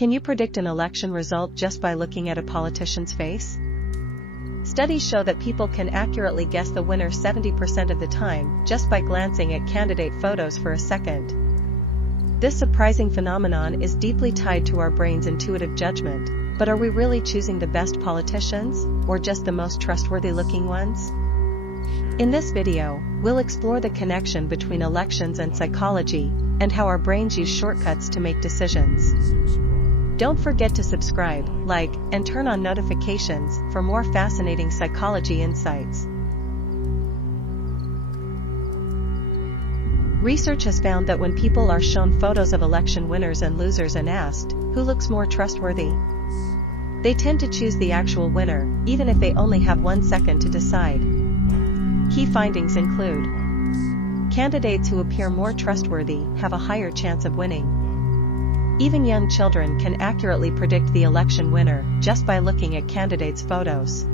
Can you predict an election result just by looking at a politician's face? Studies show that people can accurately guess the winner 70% of the time just by glancing at candidate photos for a second. This surprising phenomenon is deeply tied to our brain's intuitive judgment, but are we really choosing the best politicians, or just the most trustworthy-looking ones? In this video, we'll explore the connection between elections and psychology, and how our brains use shortcuts to make decisions. Don't forget to subscribe, like, and turn on notifications for more fascinating psychology insights. Research has found that when people are shown photos of election winners and losers and asked, who looks more trustworthy? They tend to choose the actual winner, even if they only have 1 second to decide. Key findings include: candidates who appear more trustworthy have a higher chance of winning. Even young children can accurately predict the election winner just by looking at candidates' photos.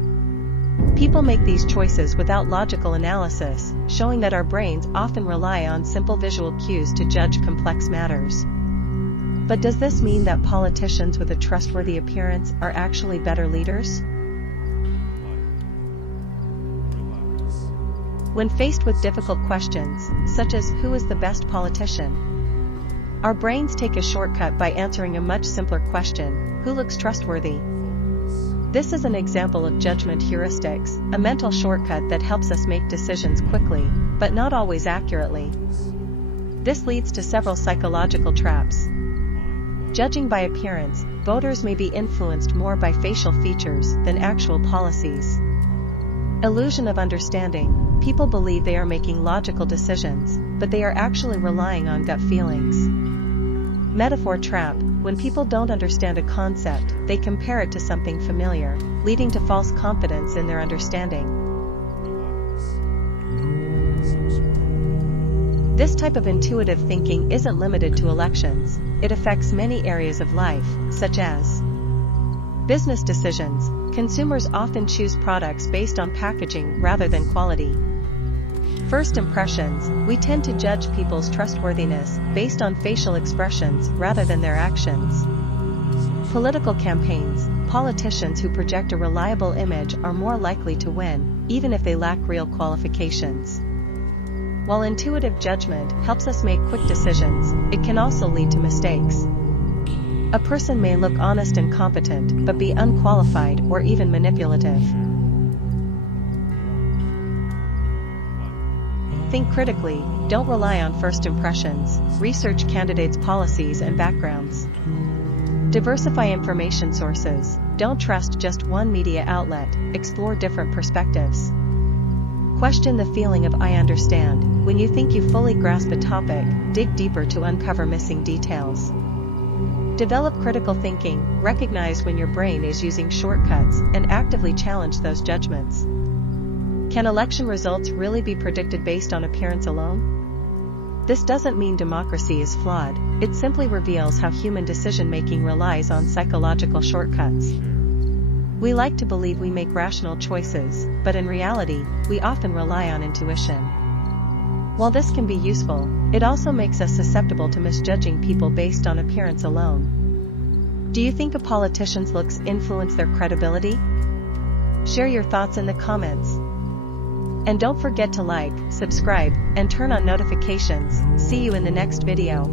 People make these choices without logical analysis, showing that our brains often rely on simple visual cues to judge complex matters. But does this mean that politicians with a trustworthy appearance are actually better leaders? When faced with difficult questions, such as who is the best politician, our brains take a shortcut by answering a much simpler question: who looks trustworthy? This is an example of judgment heuristics, a mental shortcut that helps us make decisions quickly, but not always accurately. This leads to several psychological traps. Judging by appearance, voters may be influenced more by facial features than actual policies. Illusion of understanding: people believe they are making logical decisions, but they are actually relying on gut feelings. Metaphor trap: when people don't understand a concept, they compare it to something familiar, leading to false confidence in their understanding. This type of intuitive thinking isn't limited to elections, it affects many areas of life, such as business decisions. Consumers often choose products based on packaging rather than quality. First impressions: we tend to judge people's trustworthiness based on facial expressions rather than their actions. Political campaigns: politicians who project a reliable image are more likely to win, even if they lack real qualifications. While intuitive judgment helps us make quick decisions, it can also lead to mistakes. A person may look honest and competent, but be unqualified or even manipulative. Think critically, don't rely on first impressions, research candidates' policies and backgrounds. Diversify information sources, don't trust just one media outlet, explore different perspectives. Question the feeling of "I understand." When you think you fully grasp a topic, dig deeper to uncover missing details. Develop critical thinking, recognize when your brain is using shortcuts, and actively challenge those judgments. Can election results really be predicted based on appearance alone? This doesn't mean democracy is flawed, it simply reveals how human decision-making relies on psychological shortcuts. We like to believe we make rational choices, but in reality, we often rely on intuition. While this can be useful, it also makes us susceptible to misjudging people based on appearance alone. Do you think a politician's looks influence their credibility? Share your thoughts in the comments. And don't forget to like, subscribe, and turn on notifications. See you in the next video.